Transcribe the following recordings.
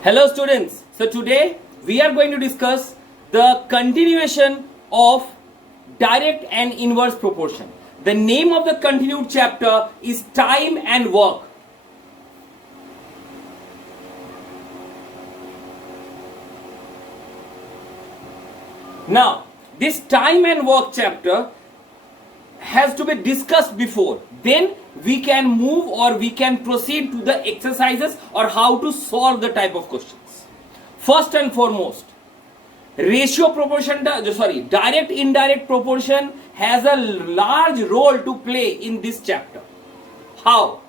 Hello students, so today we are going to discuss the continuation of direct and inverse proportion. The name of the continued chapter is time and work. Now, this time and work chapter has to be discussed before. Then we can move or we can proceed to the exercises or how to solve the type of questions. First and foremost, direct indirect proportion has a large role to play in this chapter. How?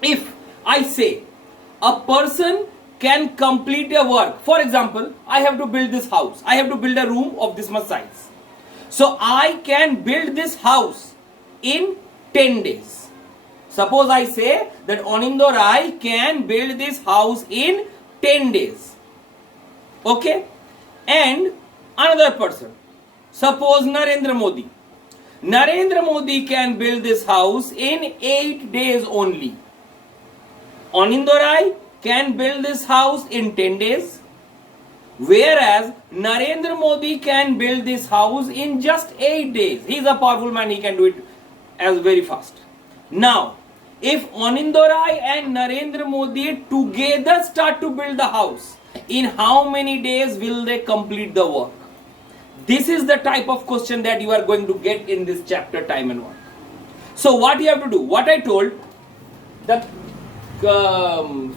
If I say a person can complete a work, for example, I have to build this house, I have to build a room of this much size. So I can build this house in 10 days. Suppose I say that Anindya Rai can build this house in 10 days. Okay? And another person, suppose Narendra Modi. Narendra Modi can build this house in 8 days only. Anindya Rai can build this house in 10 days. Whereas Narendra Modi can build this house in just 8 days. He is a powerful man, he can do it as very fast. Now, if Anindya Rai and Narendra Modi together start to build the house, in how many days will they complete the work? This is the type of question that you are going to get in this chapter, time and work. So what you have to do, what I told, the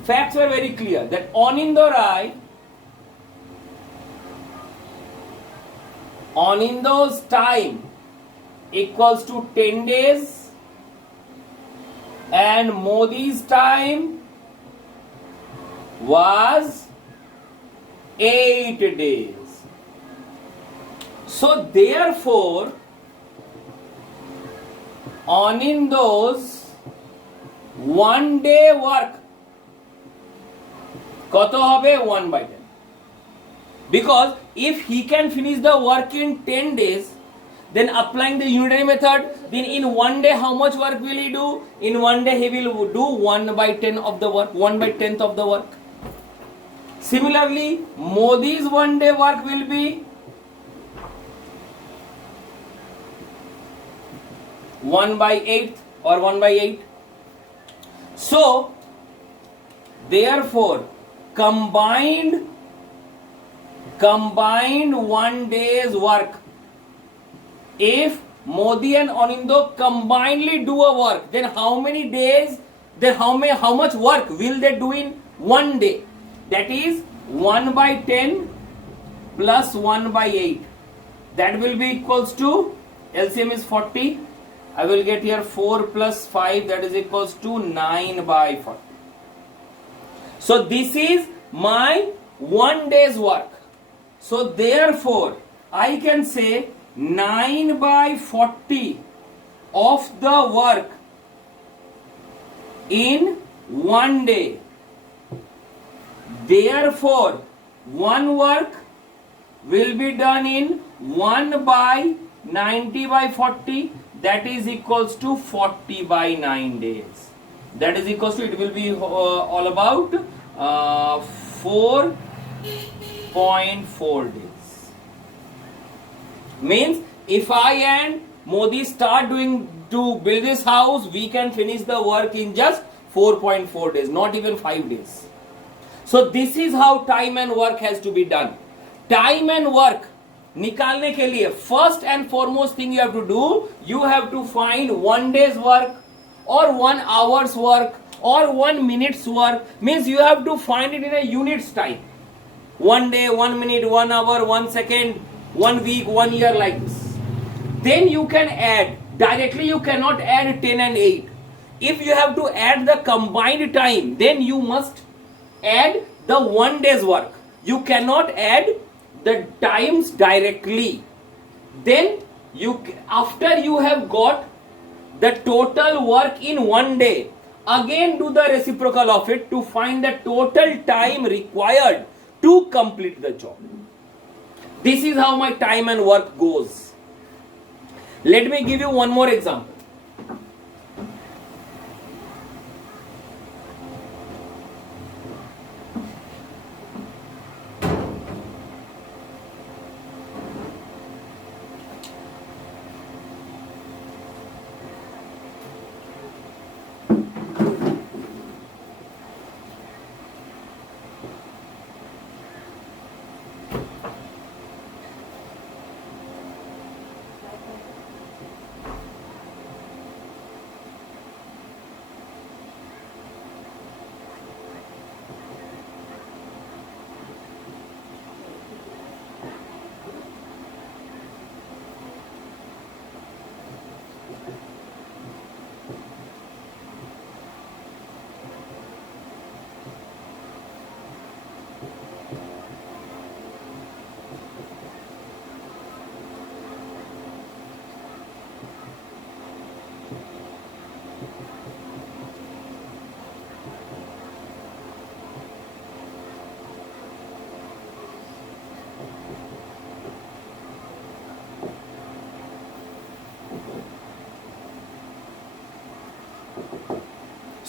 facts were very clear that Anindya's time equals to 10 days and Modi's time was 8 days. So therefore, Anindya's 1 day work কত হবে 1/10, because if he can finish the work in 10 days, then applying the unitary method, then in 1 day how much work will he do? In 1 day he will do 1/10 of the work, 1/10th of the work. Similarly, Modi's 1 day work will be 1/8 or 1/8. So therefore combined 1 day's work, if Modi and Anindya combinedly do a work, then how many days, then how much work will they do in 1 day? That is 1/10 plus 1/8. That will be equals to, LCM is 40. I will get here 4 plus 5, that is equals to 9/40. So this is my 1 day's work. So therefore I can say 9/40 of the work in 1 day. Therefore one work will be done in 1/90/40, that is equals to 40/9 days. That is equals to, it will be all about 4.4 days. Means if I and Modi start to build this house, we can finish the work in just 4.4 days, not even 5 days. So this is how time and work has to be done. Time and work निकालने के लिए first and foremost thing you have to do, you have to find 1 day's work or 1 hour's work or 1 minute's work. Means you have to find it in a unit's time. 1 day, 1 minute, 1 hour, 1 second, 1 week, 1 year, like this. Then you can add directly. You cannot add 10 and 8. If you have to add the combined time, then you must add the 1 day's work. You cannot add the times directly. Then after you have got the total work in 1 day, again do the reciprocal of it to find the total time required to complete the job. This is how my time and work goes. Let me give you one more example.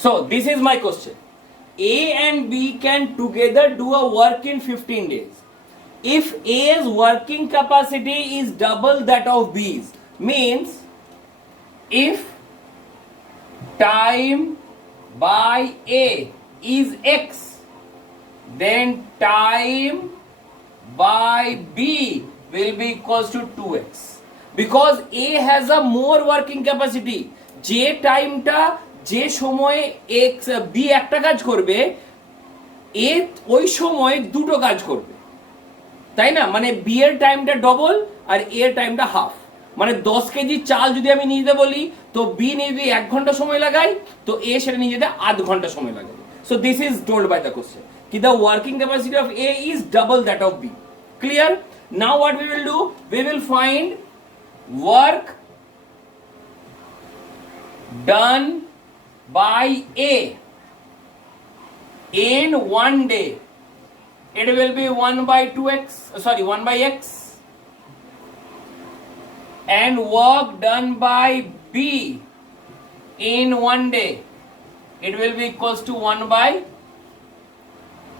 So this is my question. A and B can together do a work in 15 days. If A's working capacity is double that of B's, means if time by A is X, then time by B will be equals to 2x. Because A has a more working capacity. যে টাইমটা যে সময়ে x B একটা কাজ করবে, এ ওই সময় দুটো কাজ করবে, তাই না? মানে বি এর টাইমটা ডবল আর এ এর টাইমটা হাফ। মানে 10 কেজি চাল যদি আমি নিয়ে যেতে বলি, তো বি নিয়ে যদি 1 ঘন্টা সময় লাগাই, তো এ সেটা নিয়ে যেতে আধ ঘন্টা সময় লাগাবে। So this is told by the question কি the working capacity of A is double that of B. Clear? Now what we will do, we will find work done by A in 1 day. It will be 1 by 2x, sorry, 1 by x, and work done by B in 1 day, it will be equals to 1 by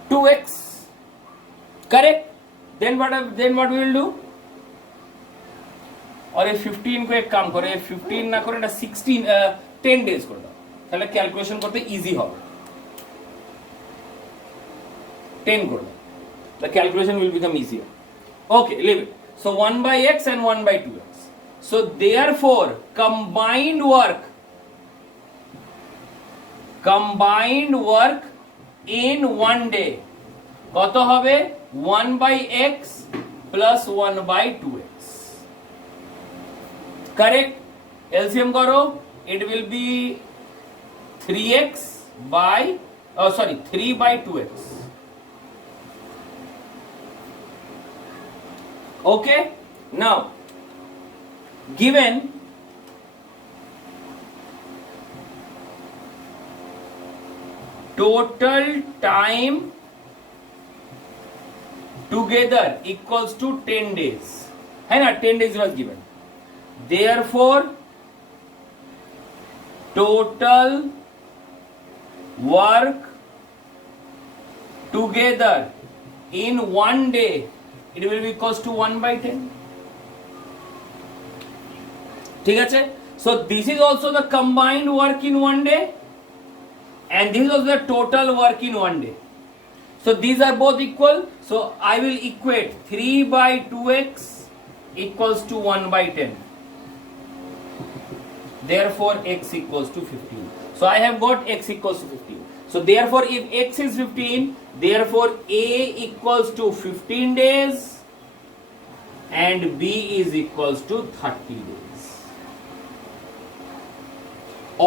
2x. Correct? Then what we will do? और ये 15 को एक काम करो, ये 15 ना करो, এটা 10 डेज कर दाও, তাহলে ক্যালকুলেশন করতে ইজি হবে। 10 করে দাও, the calculation will become easier. Okay, leave it. So 1 by x and 1 by 2x. So therefore combined work in 1 day কত হবে? 1 by x plus 1 by 2x. Correct? LCM karo, it will be 3x by 3 by 2x. Okay? Now, given total time together equals to 10 days. है ना? 10 days was given. Therefore total work together in 1 day, it will be equals to 1 by 10. ঠিক আছে? So this is also the combined work in 1 day, and this is also the total work in 1 day. So these are both equal. So I will equate 3 by 2x equals to 1 by 10. Therefore x equals to 15. So I have got x equals to 15. So therefore if x is 15, therefore A equals to 15 days and B is equals to 30 days.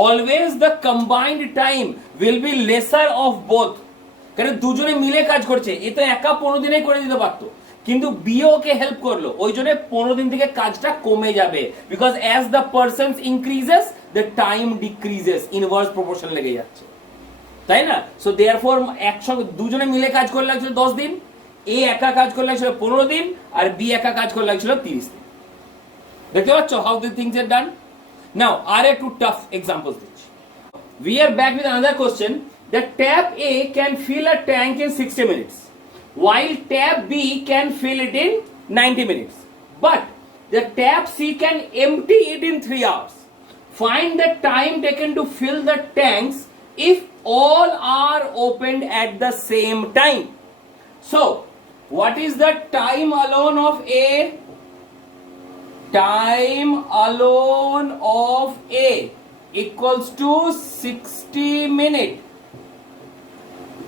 Always the combined time will be lesser of both. কারণ দুজনে মিলে কাজ করছে, এ তো একা 15 দিনে করে দিতে পারতো, কিন্তু বিও কে হেল্প করলো, ওই জন্য 15 দিন থেকে কাজটা কমে যাবে। Because as the persons increases the time decreases, inverse proportion লেগে যাচ্ছে, তাই না? সো দেয়ারফর একসঙ্গে দুজনে মিলে কাজ করে লাগছিল 10 দিন, এ একা কাজ করে লাগছিল 15 দিন, আর বি একা কাজ করে লাগছিল 30 দিন। দেখতে পাচ্ছ how the things are done? Now আর একটু টাফ এক্সাম্পলস দিচ্ছি। We are back with another question. The tap A can fill a tank in 60 minutes. While tap B can fill it in 90 minutes, but the tap C can empty it in 3 hours. Find the time taken to fill the tanks if all are opened at the same time. So, what is the time alone of A? Time alone of A equals to 60 minutes.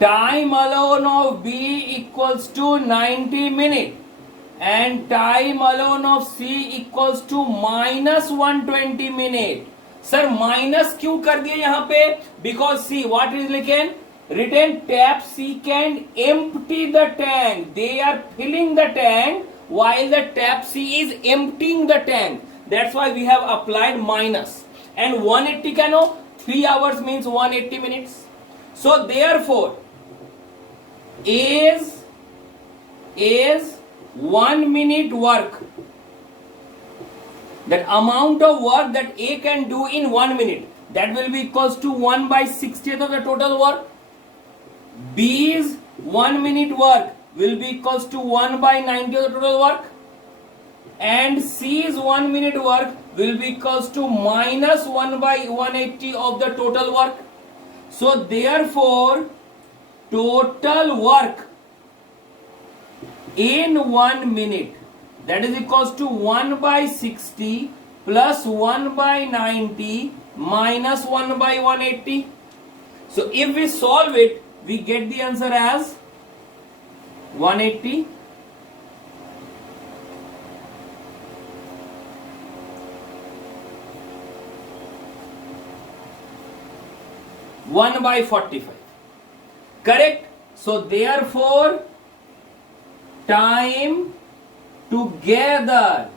Time alone of B equals to 90 minutes, and time alone of C equals to minus 120 minutes. Sir, minus क्यों कर दिए यहाँ पे? Because see what is written tap C can empty the tank. They are filling the tank while the tap C is emptying the tank. That's why we have applied minus. And 180 kano 3 hours means 180 minutes. So therefore is 1 minute work. That amount of work that A can do in 1 minute. that will be equals to 1 by 60th of the total work. B's 1 minute work will be equals to 1 by 90 of the total work. And C's 1 minute work will be equals to minus 1 by 180 of the total work. So therefore, total work in 1 minute, that is equals to 1 by 60 plus 1 by 90 minus 1 by 180. So if we solve it, we get the answer as 180. One by 45. Correct? So therefore, time together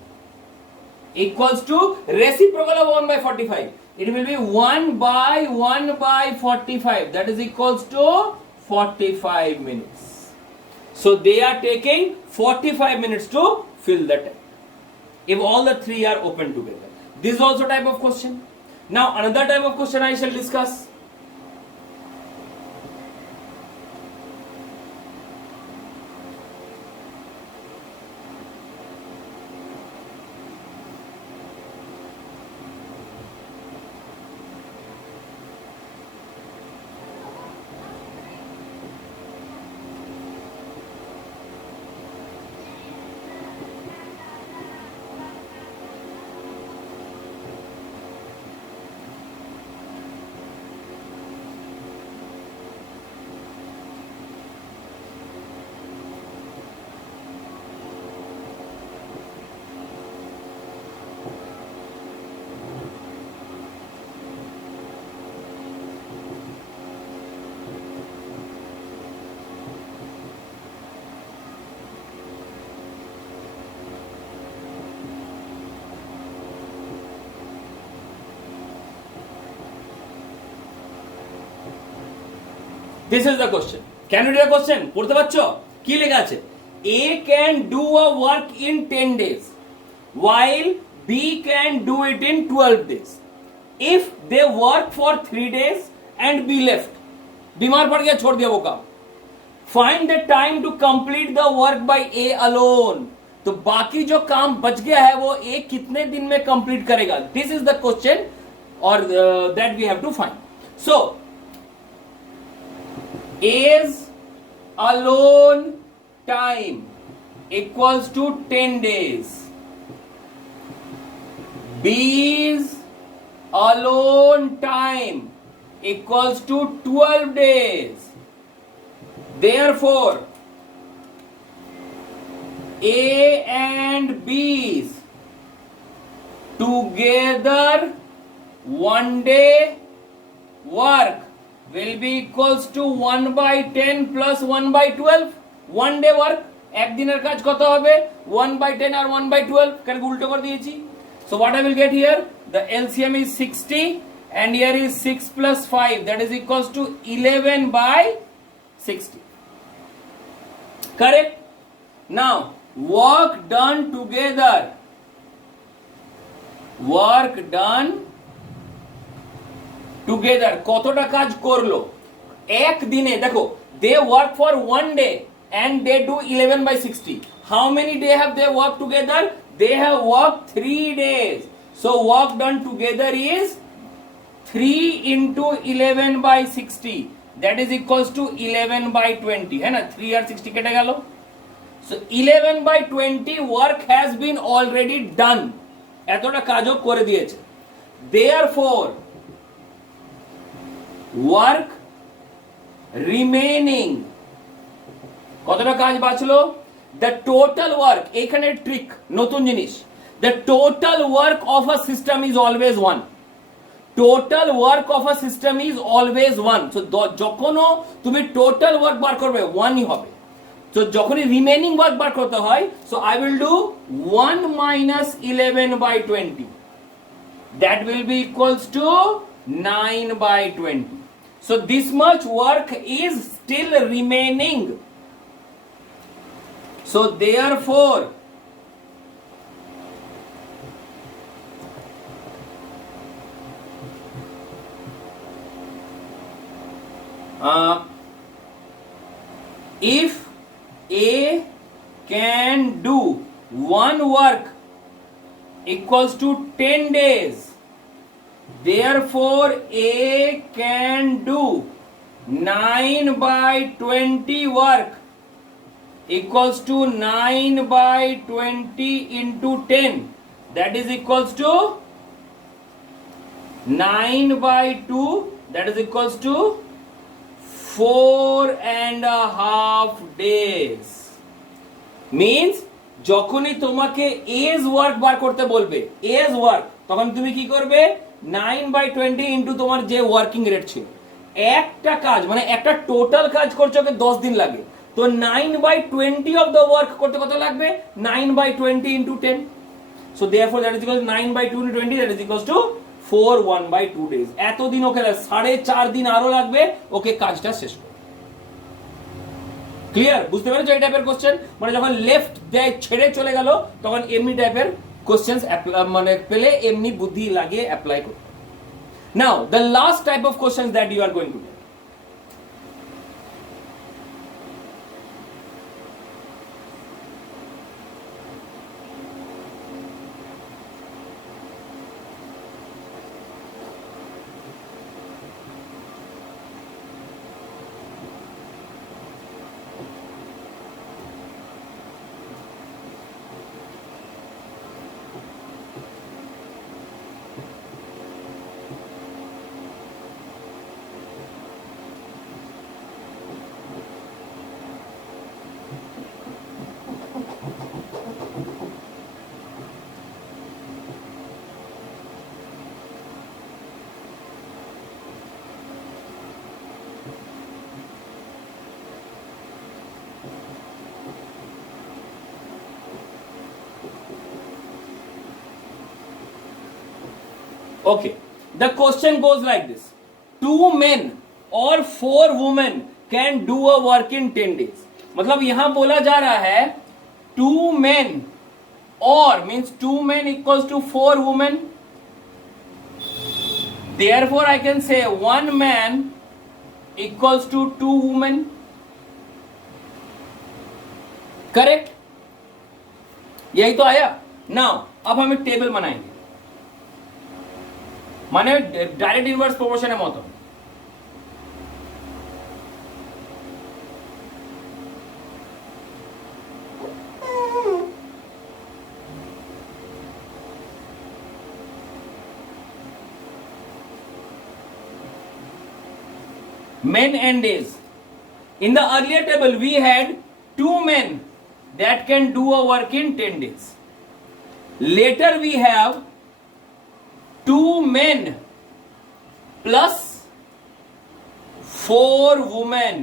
equals to reciprocal of 1 by 45. It will be 1 by 45. That is equals to 45 minutes. So they are taking 45 minutes to fill the tank. If all the three are open together. This is also type of question. Now another type of question I shall discuss. This is the question. Can you do the question? পড়তে পারছো? কি লেখা আছে? A can do a work in 10 days while B can do it in 12 days. If they work for 3 days and B left, बीमार पड़ गया छोड़ दिया वो काम. Find the time to complete the work by A alone. तो बाकी जो काम बच गया है वो A कितने दिन में कंप्लीट करेगा? This is the question or that we have to find. So A's alone time equals to 10 days. B's alone time equals to 12 days. Therefore, A and B's together 1 day work will be equals to 1 by 10 plus 1 by 12. 1 day work, এক দিনের কাজ কত হবে? 1 by 10 R 1 by 12, কেন উল্টো করে দিয়েছি? So what I will get here? The LCM is 60 and here is 6 plus 5, that is equals to 11 by 60. Correct? Now, work done together. Work done together কতটা কাজ করলো এক দিনে? দেখো, they work for 1 day and they do 11 by 60. How many days have they worked together? They have worked 3 days. So work done together is 3 into 11 by 60. That is equals to 11 by 20. है ना? 3 और 60 কেটে গেল. So 11 by 20 work has been already done. এতটা কাজও করে দিয়েছে. Therefore, work remaining কতটা কাজ বাঁচলো? The total work, এখানে ট্রিক, নতুন জিনিস. The total work of a system is always 1. Total work of a system is always 1. So যখনও তুমি total work বার করবে 1ই হবে. So যখনই remaining work বার করতে হয়, so I will do 1 minus 11 by 20. That will be equals to 9 by 20. So this much work is still remaining. So therefore, if A can do one work equals to 10 days, therefore A can do 9/20 work equals to 9/20 into 10, that is equals to 9/2, that is equals to 4.5 days. Means যখনই তোমাকে age work বার করতে বলবে, age work, তখন তুমি কি করবে 9/20 into তোমার যে ওয়ার্কিং রেট ছিল। একটা কাজ মানে একটা টোটাল কাজ করছো ওকে 10 দিন লাগে, তো 9/20 অফ দ্য ওয়ার্ক করতে কত লাগবে 9/20 into 10, so therefore that is equal 9/2 into 20, that is equal to 4/1/2 days। এতদিন ওকে 4.5 দিন আরো লাগবে ওকে কাজটা শেষ করতে। ক্লিয়ার? বুঝতে পেরেছো এই টাইপের কোশ্চেন? মানে যখন লেফট দেয় ছেড়ে চলে গেল তখন এমনি টাইপের কোশ্চেন্স মানে পেলে এমনি বুদ্ধি লাগিয়ে অ্যাপ্লাই করতে। Now the last type of questions that you are going to get. Okay, the question goes like this: 2 men or 4 women can do a work in 10 days. मतलब यहां बोला जा रहा है 2 men or means 2 men equals to 4 women. Therefore I can say 1 man equals to 2 women. Correct? यही तो आया। Now अब हम एक टेबल बनाएंगे, মানে ডাইরেক্ট ইনভার্স প্রপোর্শনের মতো। Men and days. In the earlier table we had 2 men that can do a work in 10 days. Later we have 2 men plus 4 women,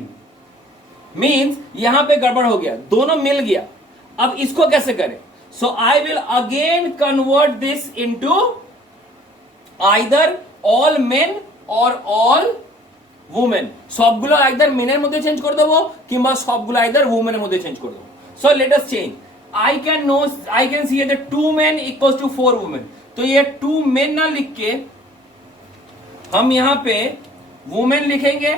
means यहां पे गड़बड़ हो गया, दोनों मिल गया। अब इसको कैसे करें? So I will again convert this into either all men or all women. সবগুলো either মেনের মধ্যে চেঞ্জ করে দেবো কিংবা সবগুলো either women-এর মধ্যে চেঞ্জ করে দেবো। So let us change. I can see that 2 men equals to 4 women. तो ये 2 men ना लिख के हम यहां पे वुमेन लिखेंगे,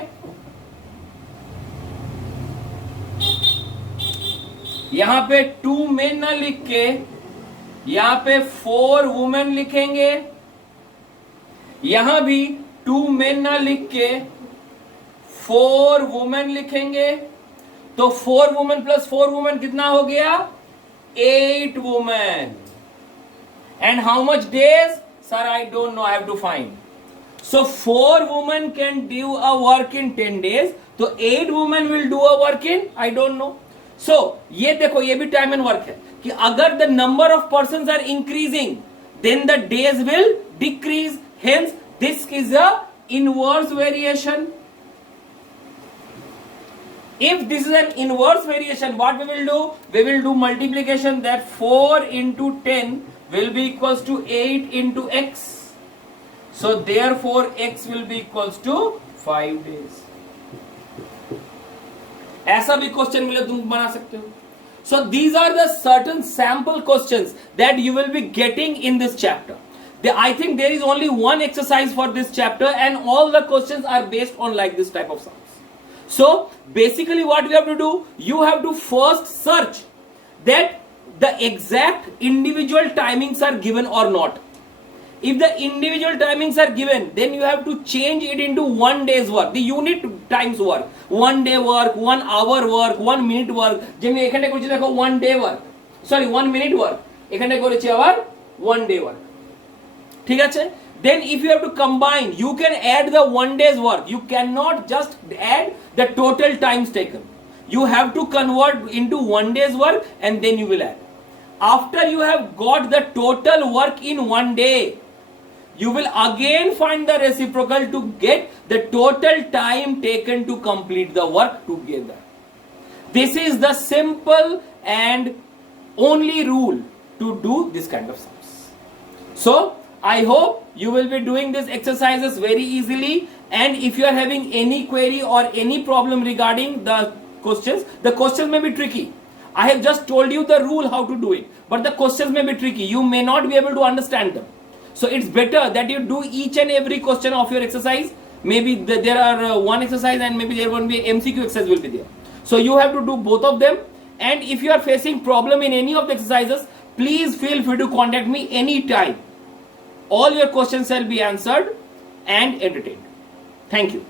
यहां पे 2 men ना लिख के यहां पे 4 वुमेन लिखेंगे, यहां भी 2 men ना लिख के 4 वुमेन लिखेंगे। तो 4 वुमेन प्लस 4 वुमेन कितना हो गया 8 women. And how much days? Sir, I don't know, I have to find. So 4 women can do a work in 10 days. So 8 women will do a work in, I don't know. So ये देखो ये भी time and work है कि अगर the number of persons are increasing, then the days will decrease. Hence this is a inverse variation. If this is an inverse variation, what we will do? We will do multiplication, that 4 into 10 will be equals to 8 into x. So therefore x will be equals to 5 days. ऐसा भी question मिले तुम बना सकते हो। So these are the certain sample questions that you will be getting in this chapter. I think there is only one exercise for this chapter and all the questions are based on like this type of sums. So basically what we have to do, you have to first search that the exact individual timings are given or not. If the individual timings are given, then you have to change it into 1 day's work, the unit times work, 1 day work, 1 hour work, 1 minute work. যেমনি এখানে করেছি দেখো 1 day work, sorry 1 minute work, এখানে করেছি আবার 1 day work, ঠিক আছে? Then if you have to combine, you can add the 1 day's work. You cannot just add the total times taken. You have to convert into 1 day's work and then you will add. After you have got the total work in 1 day, you will again find the reciprocal to get the total time taken to complete the work together. This is the simple and only rule to do this kind of sums. So I hope you will be doing these exercises very easily, and if you are having any query or any problem regarding the questions may be tricky. I have just told you the rule how to do it, but the questions may be tricky. You may not be able to understand them. So it's better that you do each and every question of your exercise. Maybe there are one exercise and maybe there won't be MCQ exercise will be there. So you have to do both of them. And if you are facing problem in any of the exercises, please feel free to contact me anytime. All your questions shall be answered and entertained. Thank you.